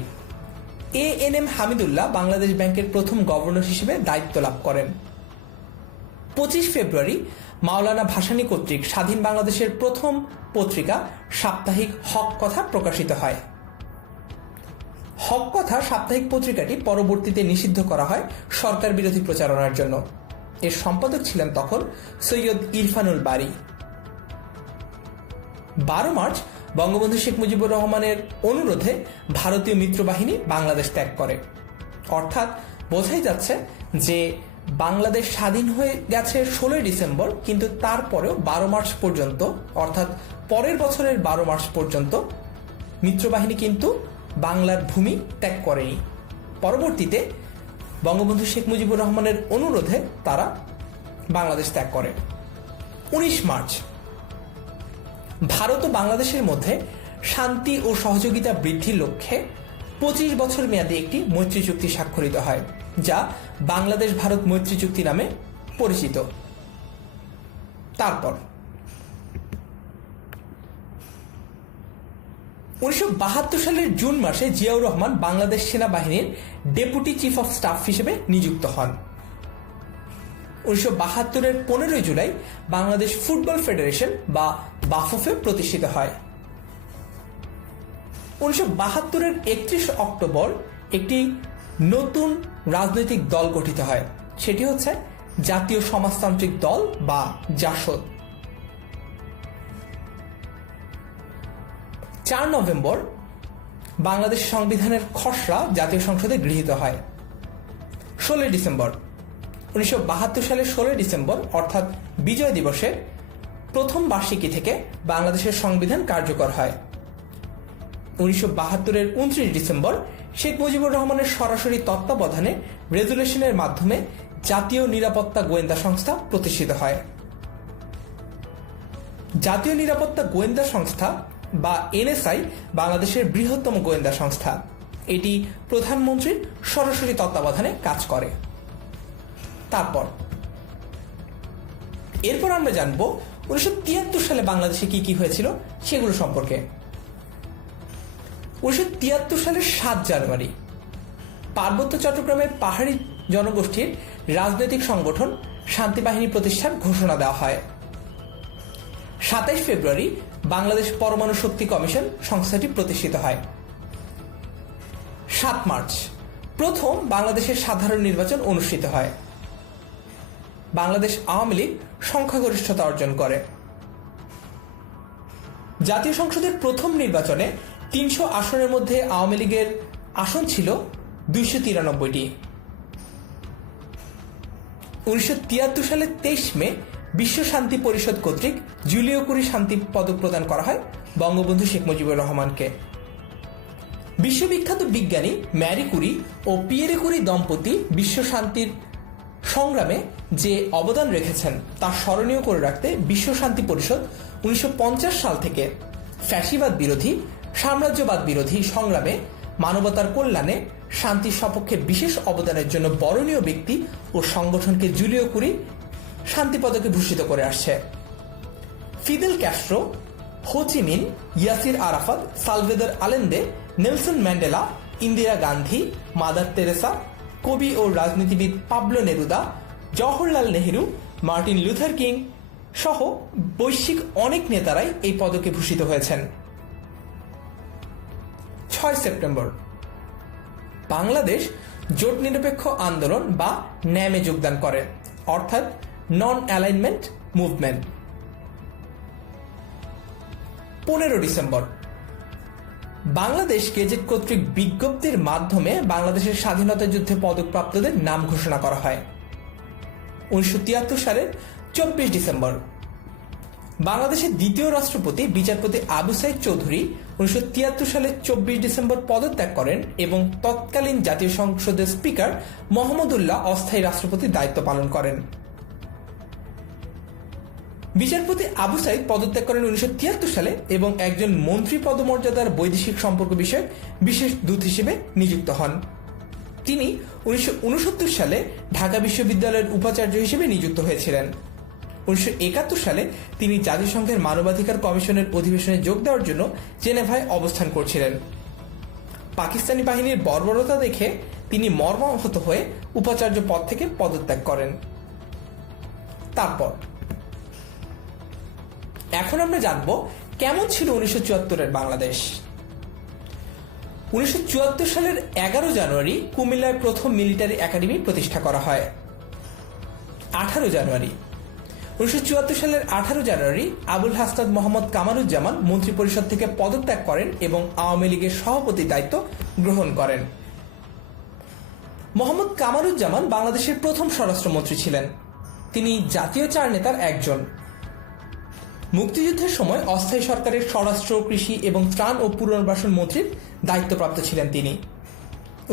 ANM হামিদুল্লাহ বাংলাদেশ ব্যাংকের প্রথম গভর্নর হিসেবে দায়িত্ব লাভ করেন। 25 ফেব্রুয়ারি মাওলানা ভাসানী কর্তৃক স্বাধীন বাংলাদেশের প্রথম পত্রিকা সাপ্তাহিক হক কথা প্রকাশিত হয়। হক কথা সাপ্তাহিক পত্রিকাটি পরবর্তীতে নিষিদ্ধ করা হয় সরকার বিরোধী প্রচারণার জন্য। এর সম্পাদক ছিলেন তখন সৈয়দ ইরফানুল বারী। 12 মার্চ বঙ্গবন্ধু শেখ মুজিবুর রহমানের অনুরোধে ভারতীয় মিত্রবাহিনী বাংলাদেশ ত্যাগ করে। অর্থাৎ বোঝাই যাচ্ছে যে বাংলাদেশ স্বাধীন হয়ে গেছে 16 ডিসেম্বর, কিন্তু তারপরেও 12 মার্চ পর্যন্ত, অর্থাৎ পরের বছরের 12 মার্চ পর্যন্ত মিত্রবাহিনী কিন্তু বাংলার ভূমি ত্যাগ করেনি। পরবর্তীতে বঙ্গবন্ধু শেখ মুজিবুর রহমানের অনুরোধে তারা বাংলাদেশ ত্যাগ করে। 19 মার্চ ভারত ও বাংলাদেশের মধ্যে শান্তি ও সহযোগিতা বৃদ্ধির লক্ষ্যে 25 বছর মেয়াদী একটি মৈত্রী চুক্তি স্বাক্ষরিত হয়, যা বাংলাদেশ ভারত মৈত্রী চুক্তি নামে পরিচিত। তারপর 1972 সালের জুন মাসে জিয়াউর রহমান বাংলাদেশ সেনাবাহিনীর ডেপুটি চিফ অফ স্টাফ হিসেবে নিযুক্ত হন। 1972-এর 15 জুলাই বাংলাদেশ ফুটবল ফেডারেশন বা বাফুফে প্রতিষ্ঠিত হয়। 1972-এর 31 অক্টোবর একটি নতুন রাজনৈতিক দল গঠিত হয়, সেটি হচ্ছে জাতীয় সমাজতান্ত্রিক দল বা জাসদ। 4 নভেম্বর বাংলাদেশ সংবিধানের খসড়া জাতীয় সংসদে গৃহীত হয়। 16 ডিসেম্বর 1972 সালের 16 ডিসেম্বর অর্থাৎ বিজয় দিবসের প্রথম বার্ষিকী থেকে বাংলাদেশের সংবিধান কার্যকর হয়। 1972-এর 29 ডিসেম্বর শেখ মুজিবুর রহমানের সরাসরি তত্ত্বাবধানে রেজুলেশনের মাধ্যমে জাতীয় নিরাপত্তা গোয়েন্দা সংস্থা প্রতিষ্ঠিত হয়। জাতীয় নিরাপত্তা গোয়েন্দা সংস্থা বা NSI বাংলাদেশের বৃহত্তম গোয়েন্দা সংস্থা। এটি প্রধানমন্ত্রীর সরাসরি তত্ত্বাবধানে কাজ করে। এরপর আমরা জানব 1973 সালে বাংলাদেশে কি কি হয়েছিল সেগুলো সম্পর্কে। 1973 সালের 7 জানুয়ারি পার্বত্য চট্টগ্রামের পাহাড়ি জনগোষ্ঠীর রাজনৈতিক সংগঠন শান্তি বাহিনী প্রতিষ্ঠার ঘোষণা দেওয়া হয়। 27 ফেব্রুয়ারি বাংলাদেশ পরমাণু শক্তি কমিশন সংস্থাটি প্রতিষ্ঠিত হয়। 7 মার্চ প্রথম বাংলাদেশের সাধারণ নির্বাচন অনুষ্ঠিত হয়। বাংলাদেশ আওয়ামী লীগ সংখ্যাগরিষ্ঠতা অর্জন করে। জাতীয় সংসদের প্রথম নির্বাচনে 300 আসনের মধ্যে আওয়ামী লীগের আসন ছিল 293টি। 1973 সালের 23 মে বিশ্ব শান্তি পরিষদ কর্তৃক জুলিও কুরি শান্তি পদক প্রদান করা হয় বঙ্গবন্ধু শেখ মুজিবুর রহমানকে। বিশ্ববিখ্যাত বিজ্ঞানী ম্যারি কুরি ও পিয়েরে কুরি দম্পতি বিশ্ব শান্তির সংগ্রামে যে অবদান রেখেছেন তা স্মরণীয় করে রাখতে বিশ্ব শান্তি পরিষদ 1950 সাল থেকে ফ্যাসিবাদ বিরোধী, সাম্রাজ্যবাদ বিরোধী সংগ্রামে মানবতার কল্যাণে শান্তির সপক্ষে বিশেষ অবদানের জন্য বরণীয় ব্যক্তি ও সংগঠনকে জুলিও কুরি শান্তি পদকে ভূষিত করে আসছে। Fidel Castro, Ho Chi Minh, Yasser Arafat, Salvador Allende, Nelson Mandela, Indira Gandhi, Mother Teresa, কবি ও রাজনীতিবিদ Pablo Neruda, Jawaharlal Nehru, Martin Luther King সহ বৈশ্বিক অনেক নেতারাই এই পদকে ভূষিত হয়েছেন। 6 সেপ্টেম্বর বাংলাদেশ জোট নিরপেক্ষ আন্দোলন বা ন্যামে যোগদান করে, অর্থাৎ non alignment movement. 15 December Bangladesh gazette কর্তৃক বিজ্ঞপ্তির মাধ্যমে বাংলাদেশের স্বাধীনতা যুদ্ধে পদকপ্রাপ্তদের নাম ঘোষণা করা হয়। 1973 সালের 24 ডিসেম্বর বাংলাদেশের দ্বিতীয় রাষ্ট্রপতি বিচারপতি আবু সাইদ চৌধুরী 1973 সালের 24 ডিসেম্বর পদত্যাগ করেন এবং তৎকালীন জাতীয় সংসদের স্পিকার মোহাম্মদুল্লাহ অস্থায়ী রাষ্ট্রপতির দায়িত্ব পালন করেন। বিচারপতি আবু সাইদ পদত্যাগ করেন 1973 সালে এবং একজন মন্ত্রী পদমর্যাদার বৈদেশিক সম্পর্ক বিষয়ক বিশেষ দূত হিসেবে নিযুক্ত হন। তিনি 1969 সালে ঢাকা বিশ্ববিদ্যালয়ের উপাচার্য হিসেবে নিযুক্ত হয়েছিলেন। 1971 সালে তিনি জাতিসংঘের মানবাধিকার কমিশনের অধিবেশনে যোগ দেওয়ার জন্য জেনেভায় অবস্থান করছিলেন। পাকিস্তানি বাহিনীর বর্বরতা দেখে তিনি মর্মাহত হয়ে উপাচার্য পদ থেকে পদত্যাগ করেন। তারপর এখন আমরা জানব কেমন ছিল 1974-এর বাংলাদেশ। 1974 সালের 11 জানুয়ারি কুমিল্লায় প্রথম মিলিটারি একাডেমি প্রতিষ্ঠা করা হয়। 18 জানুয়ারি 1974 সালের 18 জানুয়ারি আবুল হাসনাত মোহাম্মদ কামারুজ্জামান মন্ত্রিপরিষদ থেকে পদত্যাগ করেন এবং আওয়ামী লীগের সভাপতির দায়িত্ব গ্রহণ করেন। মোহাম্মদ কামারুজ্জামান বাংলাদেশের প্রথম স্বরাষ্ট্রমন্ত্রী ছিলেন। তিনি জাতীয় চার নেতার একজন। মুক্তিযুদ্ধের সময় অস্থায়ী সরকারের স্বরাষ্ট্র, কৃষি এবং ত্রাণ ও পুনর্বাসন মন্ত্রীর দায়িত্বপ্রাপ্ত ছিলেন তিনি।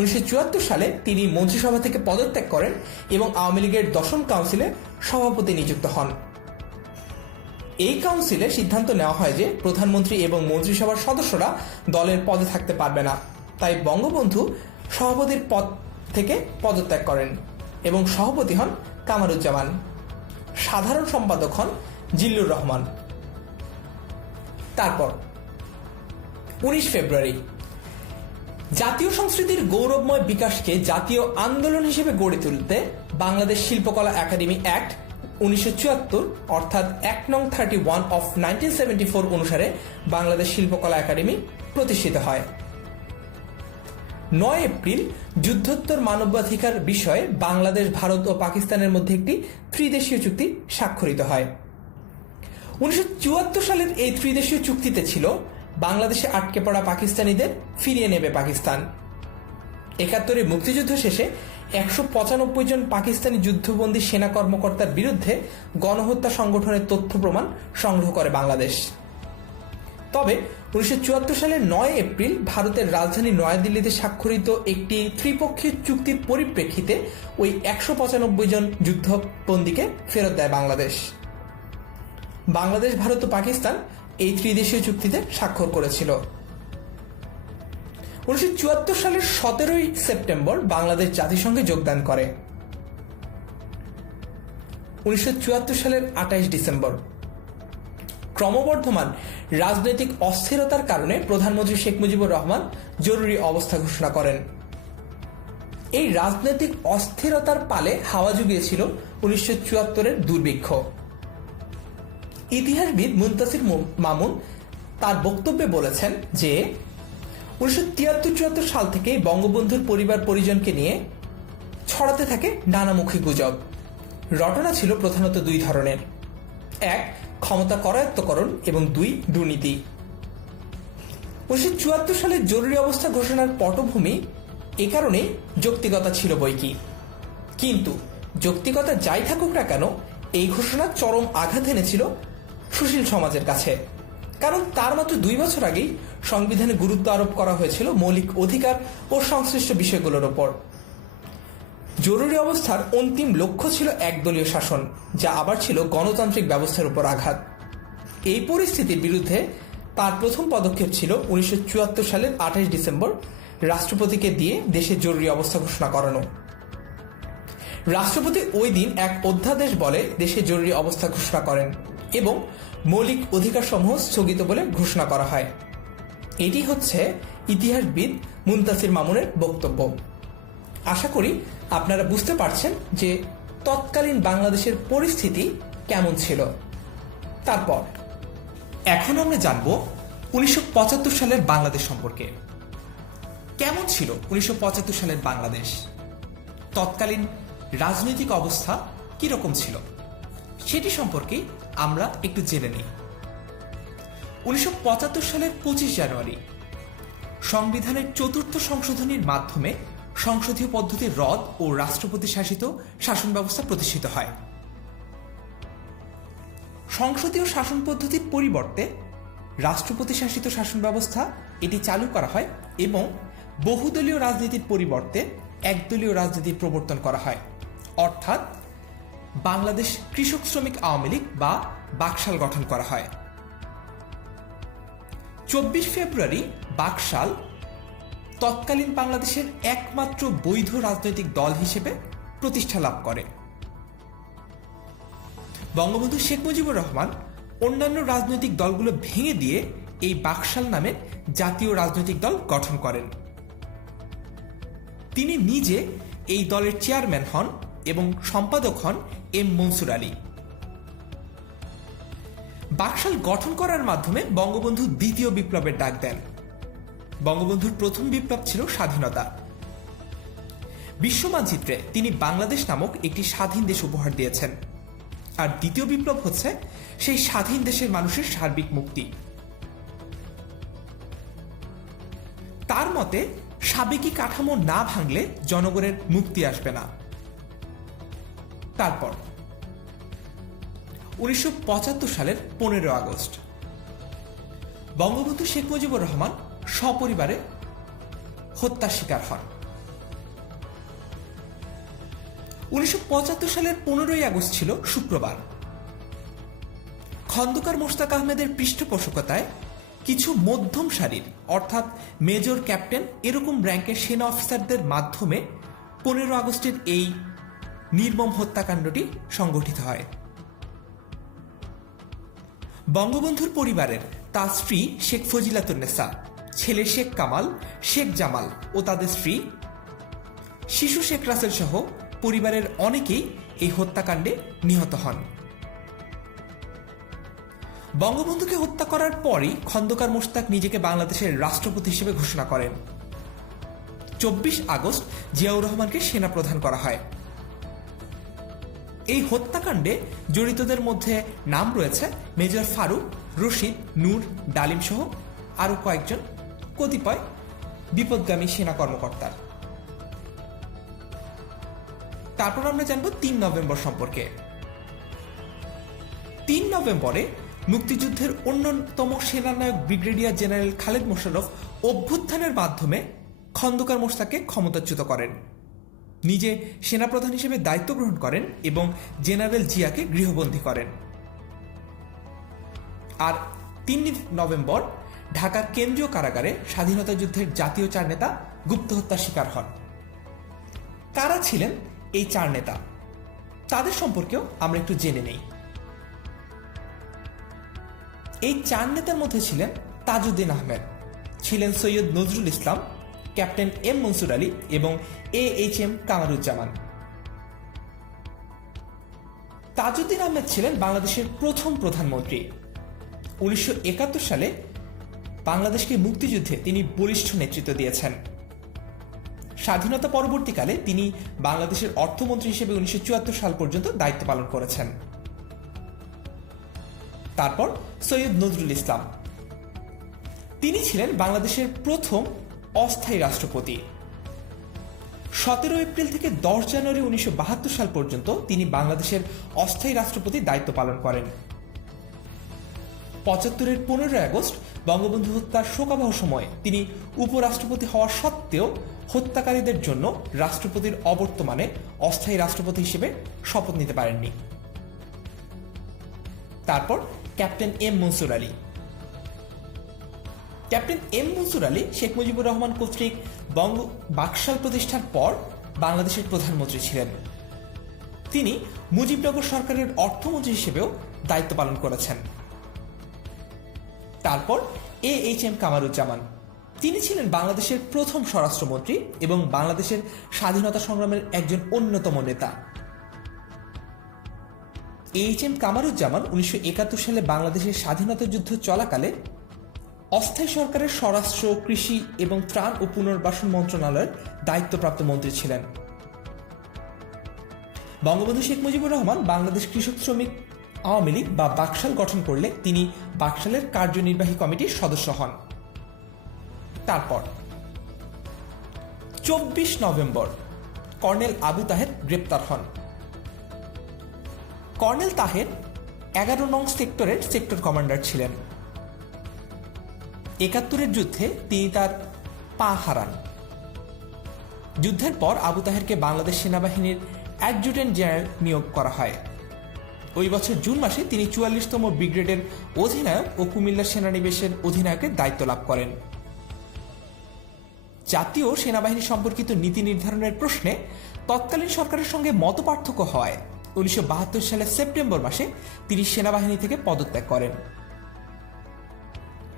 1974 সালে তিনি মন্ত্রিসভা থেকে পদত্যাগ করেন এবং আওয়ামী লীগের 10ম কাউন্সিলে সভাপতি নিযুক্ত হন। এই কাউন্সিলে সিদ্ধান্ত নেওয়া হয় যে প্রধানমন্ত্রী এবং মন্ত্রিসভার সদস্যরা দলের পদে থাকতে পারবে না, তাই বঙ্গবন্ধু সভাপতির পদ থেকে পদত্যাগ করেন এবং সভাপতি হন কামারুজ্জামান। সাধারণ সম্পাদক হন জিল্লুর রহমান। তারপর 19 ফেব্রুয়ারি জাতীয় সংস্কৃতির গৌরবময় বিকাশকে জাতীয় আন্দোলন হিসেবে গড়ে তুলতে বাংলাদেশ শিল্পকলা একাডেমি অ্যাক্ট 1974 অর্থাৎ অ্যাক্ট নং 31 অফ 1974 অনুসারে বাংলাদেশ শিল্পকলা একাডেমি প্রতিষ্ঠিত হয়। 9 এপ্রিল যুদ্ধোত্তর মানবাধিকার বিষয়ে বাংলাদেশ, ভারত ও পাকিস্তানের মধ্যে একটি ত্রিদেশীয় চুক্তি স্বাক্ষরিত হয়। 1974 সালের এই ত্রিদেশীয় চুক্তিতে ছিল বাংলাদেশে আটকে পড়া পাকিস্তানিদের ফিরিয়ে নেবে পাকিস্তান। 71-এ মুক্তিযুদ্ধ শেষে 195 জন পাকিস্তানি যুদ্ধবন্দী সেনা কর্মকর্তার বিরুদ্ধে গণহত্যা সংগঠনের তথ্য প্রমাণ সংগ্রহ করে বাংলাদেশ। তবে 1974 সালের 9 এপ্রিল ভারতের রাজধানী নয়াদিল্লিতে স্বাক্ষরিত একটি ত্রিপক্ষীয় চুক্তির পরিপ্রেক্ষিতে ওই 195 জন যুদ্ধবন্দীকে ফেরত দেয় বাংলাদেশ। বাংলাদেশ, ভারত ও পাকিস্তান এই ত্রিদেশীয় চুক্তিতে স্বাক্ষর করেছিল। 1974 সালের 17 সেপ্টেম্বর বাংলাদেশ জাতিসংঘে যোগদান করে। 1974 সালের 28 ডিসেম্বর ক্রমবর্ধমান রাজনৈতিক অস্থিরতার কারণে প্রধানমন্ত্রী শেখ মুজিবুর রহমান জরুরি অবস্থা ঘোষণা করেন। এই রাজনৈতিক অস্থিরতার পালে হাওয়া জুগিয়েছিল 1974-এর দুর্ভিক্ষ। ইতিহাসবিদ মুনতাসির মামুন তার বক্তব্যে বলেছেন যে 1973-74 সাল থেকে বঙ্গবন্ধুর পরিবার পরিজনকে নিয়ে ছড়াতে থাকে নানামুখী গুজব। রটনা ছিল প্রধানত দুই ধরনের: 1, ক্ষমতা করায়ত্তকরণ এবং 2, দুর্নীতি। 1974 সালের জরুরি অবস্থা ঘোষণার পটভূমি এ কারণে যৌক্তিকতা ছিল বৈকি, কিন্তু যৌক্তিকতা যাই থাকুক না কেন এই ঘোষণা চরম আঘাত এনেছিল সুশীল সমাজের কাছে। কারণ তার মাত্র 2 বছর আগেই সংবিধানে গুরুত্ব আরোপ করা হয়েছিল মৌলিক অধিকার ও সংশ্লিষ্ট বিষয়গুলোর ওপর। জরুরি অবস্থার অন্তিম লক্ষ্য ছিল একদলীয় শাসন, যা আবার ছিল গণতান্ত্রিক ব্যবস্থার উপর আঘাত। এই পরিস্থিতির বিরুদ্ধে তার প্রথম পদক্ষেপ ছিল 1974 সালের 28 ডিসেম্বর রাষ্ট্রপতিকে দিয়ে দেশে জরুরি অবস্থা ঘোষণা করানো। রাষ্ট্রপতি ওই দিন এক অধ্যাদেশ বলে দেশে জরুরি অবস্থা ঘোষণা করেন এবং মৌলিক অধিকারসমূহ স্থগিত বলে ঘোষণা করা হয়। এটি হচ্ছে ইতিহাসবিদ মুনতাসির মামুনের বক্তব্য। আশা করি আপনারা বুঝতে পারছেন যে তৎকালীন বাংলাদেশের পরিস্থিতি কেমন ছিল। তারপর এখন আমরা জানব 1975 সালের বাংলাদেশ সম্পর্কে। কেমন ছিল 1975 সালের বাংলাদেশ? তৎকালীন রাজনৈতিক অবস্থা কিরকম ছিল সেটি সম্পর্কে আমরা একটু জেনে নিই। 1975 সালের 25 জানুয়ারি সংবিধানের 4th সংশোধনীর মাধ্যমে সংসদীয় পদ্ধতির রদ ও রাষ্ট্রপতি শাসিত শাসন ব্যবস্থা প্রতিষ্ঠিত হয়। সংসদীয় শাসন পদ্ধতির পরিবর্তে রাষ্ট্রপতি শাসিত শাসন ব্যবস্থা এটি চালু করা হয় এবং বহুদলীয় রাজনীতির পরিবর্তে একদলীয় রাজনীতির প্রবর্তন করা হয়, অর্থাৎ বাংলাদেশ কৃষক শ্রমিক আওয়ামী লীগ বা বাকশাল গঠন করা হয়। 24 ফেব্রুয়ারি বাকশাল তৎকালীন বাংলাদেশের একমাত্র বৈধ রাজনৈতিক দল হিসেবে প্রতিষ্ঠা লাভ করে। বঙ্গবন্ধু শেখ মুজিবুর রহমান অন্যান্য রাজনৈতিক দলগুলো ভেঙে দিয়ে এই বাকশাল নামে জাতীয় রাজনৈতিক দল গঠন করেন। তিনি নিজে এই দলের চেয়ারম্যান হন এবং সম্পাদক হন এম মনসুর আলী। বাকশাল গঠন করার মাধ্যমে বঙ্গবন্ধু দ্বিতীয় বিপ্লবের ডাক দেন। বঙ্গবন্ধুর প্রথম বিপ্লব ছিল স্বাধীনতা। বিশ্ব মানচিত্রে তিনি বাংলাদেশ নামক একটি স্বাধীন দেশ উপহার দিয়েছেন, আর দ্বিতীয় বিপ্লব হচ্ছে সেই স্বাধীন দেশের মানুষের সার্বিক মুক্তি। তার মতে সাবেকি কাঠামো না ভাঙলে জনগণের মুক্তি আসবে না। তারপর 1975 সালের 15 আগস্ট বঙ্গবন্ধু শেখ মুজিবুর রহমান সপরিবারে হত্যার শিকার হন। 1975 সালের 15 আগস্ট ছিল শুক্রবার। খন্দকার মোশতাক আহমেদের পৃষ্ঠপোষকতায় কিছু মধ্যম সারির অর্থাৎ মেজর, ক্যাপ্টেন এরকম র্যাঙ্কের সেনা অফিসারদের মাধ্যমে 15 আগস্টের এই নির্মম হত্যাকাণ্ডটি সংগঠিত হয়। বঙ্গবন্ধুর পরিবারের তার স্ত্রী শেখ ফজিলাতুন্নেসা, ছেলে শেখ কামাল, শেখ জামাল ও তাদের স্ত্রী, শিশু শেখ রাসেল সহ পরিবারের অনেকেই এই হত্যাকাণ্ডে নিহত হন। বঙ্গবন্ধুকে হত্যা করার পরই খন্দকার মোশতাক নিজেকে বাংলাদেশের রাষ্ট্রপতি হিসেবে ঘোষণা করেন। 24 আগস্ট জিয়াউর রহমানকে সেনাপ্রধান করা হয়। এই হত্যাকাণ্ডে জড়িতদের মধ্যে নাম রয়েছে মেজর ফারুক, রশিদ, নূর, ডালিম সহ আরো কয়েকজন কতিপয় বিপদগামী সেনা কর্মকর্তার। তারপর আমরা জানব 3 নভেম্বর সম্পর্কে। 3 নভেম্বরে মুক্তিযুদ্ধের অন্যতম সেনানায়ক ব্রিগেডিয়ার জেনারেল খালেদ মোশাররফ অভ্যুত্থানের মাধ্যমে খন্দকার মোশতাককে ক্ষমতাচ্যুত করেন, নিজে সেনাপ্রধান হিসেবে দায়িত্ব গ্রহণ করেন এবং জেনারেল জিয়াকে গৃহবন্দী করেন। আর 3 নভেম্বর ঢাকার কেন্দ্রীয় কারাগারে স্বাধীনতা যুদ্ধের জাতীয় 4 নেতা গুপ্ত হত্যার শিকার হন। কারা ছিলেন এই 4 নেতা তাদের সম্পর্কেও আমরা একটু জেনে নেই। এই 4 নেতার মধ্যে ছিলেন তাজউদ্দিন আহমেদ, ছিলেন সৈয়দ নজরুল ইসলাম, ক্যাপ্টেন এম মনসুর আলী এবং AHM কামারুজ্জামান। তাজউদ্দিন আহমেদ ছিলেন বাংলাদেশের প্রথম প্রধানমন্ত্রী। 1971 সালে বাংলাদেশকে মুক্তিযুদ্ধে তিনি বলিষ্ঠ নেতৃত্ব দিয়েছেন। স্বাধীনতা পরবর্তীকালে তিনি বাংলাদেশের অর্থমন্ত্রী হিসেবে 1974 সাল পর্যন্ত দায়িত্ব পালন করেছেন। তারপর সৈয়দ নজরুল ইসলাম, তিনি ছিলেন বাংলাদেশের প্রথম অস্থায়ী রাষ্ট্রপতি। 17 এপ্রিল থেকে 10 জানুয়ারি 1972 সাল পর্যন্ত তিনি বাংলাদেশের অস্থায়ী রাষ্ট্রপতির দায়িত্ব পালন করেন। 75-এর 15 আগস্ট বঙ্গবন্ধু হত্যার শোকাবহ সময়ে তিনি উপরাষ্ট্রপতি হওয়া সত্ত্বেও হত্যাকারীদের জন্য রাষ্ট্রপতির অবর্তমানে অস্থায়ী রাষ্ট্রপতি হিসেবে শপথ নিতে পারেননি। তারপর captain M Mansur Ali. Captain M Mansur Ali Sheikh Mujibur Rahman কর্তৃক বাকশাল প্রতিষ্ঠার পর বাংলাদেশের প্রধানমন্ত্রী ছিলেন। তিনি মুজিবনগর সরকারের অর্থমন্ত্রী হিসেবেও দায়িত্ব পালন করেছেন। তারপর AHM কামারুজ্জামান, তিনি ছিলেন বাংলাদেশের প্রথম স্বরাষ্ট্রমন্ত্রী এবং বাংলাদেশের স্বাধীনতা সংগ্রামের একজন অন্যতম নেতা। AHM কামারুজ্জামান 1971 সালে বাংলাদেশের স্বাধীনতা যুদ্ধ চলাকালে অস্থায়ী সরকারের স্বরাষ্ট্র, কৃষি এবং ত্রাণ ও পুনর্বাসন মন্ত্রণালয়ের দায়িত্বপ্রাপ্ত মন্ত্রী ছিলেন। বঙ্গবন্ধু শেখ মুজিবুর রহমান বাংলাদেশ কৃষক শ্রমিক আওয়ামী লীগ বা বাকশাল গঠন করলে তিনি বাকশালের কার্যনির্বাহী কমিটির সদস্য হন। তারপর 24 নভেম্বর কর্নেল আবু তাহের গ্রেপ্তার হন। কর্নেল তাহের 11 নং সেক্টরের সেক্টর কমান্ডার ছিলেন। 71-এর যুদ্ধে তিনি তার পা হারান। যুদ্ধের পর আবু তাহেরকে বাংলাদেশ সেনাবাহিনীর অ্যাডজুটেন্ট জেনারেল নিয়োগ করা হয়। ওই বছর জুন মাসে তিনি 44তম ব্রিগেডের অধিনায়ক ও কুমিল্লা সেনানিবেশের অধিনায়কের দায়িত্ব লাভ করেন। জাতীয় সেনাবাহিনী সম্পর্কিত নীতি নির্ধারণের প্রশ্নে তৎকালীন সরকারের সঙ্গে মতপার্থক্য হওয়ায় 1972 সালের সেপ্টেম্বর মাসে তিনি সেনাবাহিনী থেকে পদত্যাগ করেন।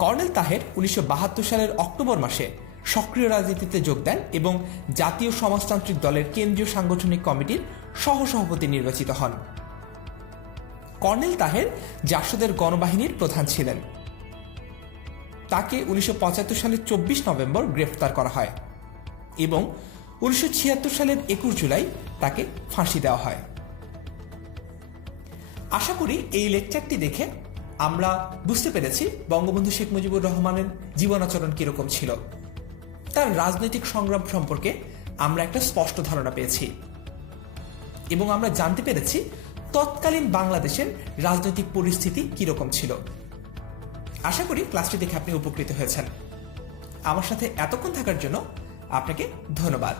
কর্নেল তাহের 1972 সালের অক্টোবর মাসে সক্রিয় রাজনীতিতে যোগ দেন এবং জাতীয় সমাজতান্ত্রিক দলের কেন্দ্রীয় সাংগঠনিক কমিটির সহসভাপতি নির্বাচিত হন। কর্নেল তাহের জাসদের গণবাহিনীর প্রধান ছিলেন। তাকে 1975 সালের 24 নভেম্বর গ্রেফতার করা হয় এবং 1976 সালের 21 জুলাই তাকে ফাঁসি দেওয়া হয়। আশা করি এই লেকচারটি দেখে আমরা বুঝতে পেরেছি বঙ্গবন্ধু শেখ মুজিবুর রহমানের জীবনাচরণ কিরকম ছিল। তার রাজনৈতিক সংগ্রাম সম্পর্কে আমরা একটা স্পষ্ট ধারণা পেয়েছি এবং আমরা জানতে পেরেছি তৎকালীন বাংলাদেশের রাজনৈতিক পরিস্থিতি কিরকম ছিল। আশা করি ক্লাসটি দেখে আপনি উপকৃত হয়েছেন। আমার সাথে এতক্ষণ থাকার জন্য আপনাকে ধন্যবাদ।